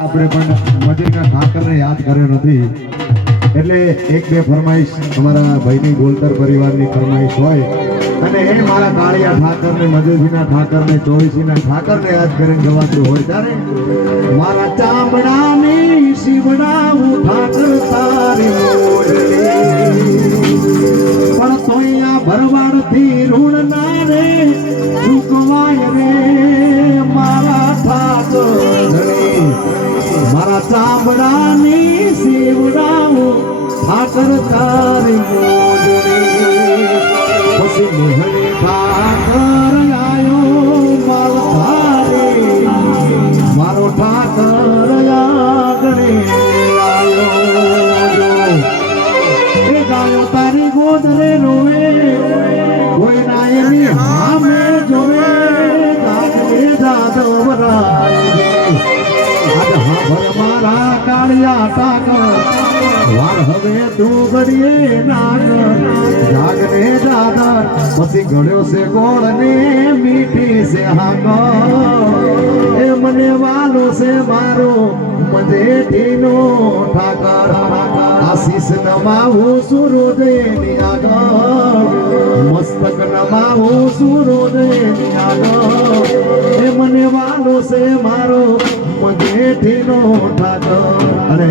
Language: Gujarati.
આપણે પણ મજૂરના ઠાકરને યાદ કર્યો નથી એટલે એક બે ફરમાઈશ અમારા ભાઈની ગોલતર પરિવારની ફરમાઈશ હોય અને એ મારા કાળિયા ઠાકરને મજૂરીના ઠાકરને ચોવીસીના ઠાકરને યાદ કરીને જવાતું હોય ત્યારે મારા ચામડાની શિવડાવું ઠાકર તારી પણ તોય આ ભરવાડથી ઋણ ના રે ચૂકવાય રે મારા ઠાકર મારા ચામડાની શિવડાવું ઠાકર તારી મોજડી પછી મોહની ઠાકર આયો મારો ધારે મારો ઠાકર આગણે આયો એ ગાયો તારી ગોદરે રોવે કોઈ ના એની સામે જોવે ગાજે જાદવરાય મારા કાળિયા ઠાકર વાર હવે તું ઘડીએ જાગને દાદા પછી ઘડ્યો છે ગોળ ને મીઠી છે હાકર એ મને વાલો છે મારો મજેઠીનો ઠાકર આશીષ નમાવું સૂરજ એની આગળ મસ્તક નમાવું સૂરજ એની આગળ એ મને વાલો છે મારો મજેઠીનો ઠાકર અને